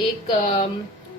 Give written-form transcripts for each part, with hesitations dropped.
1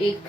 1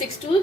6 to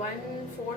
1/4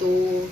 2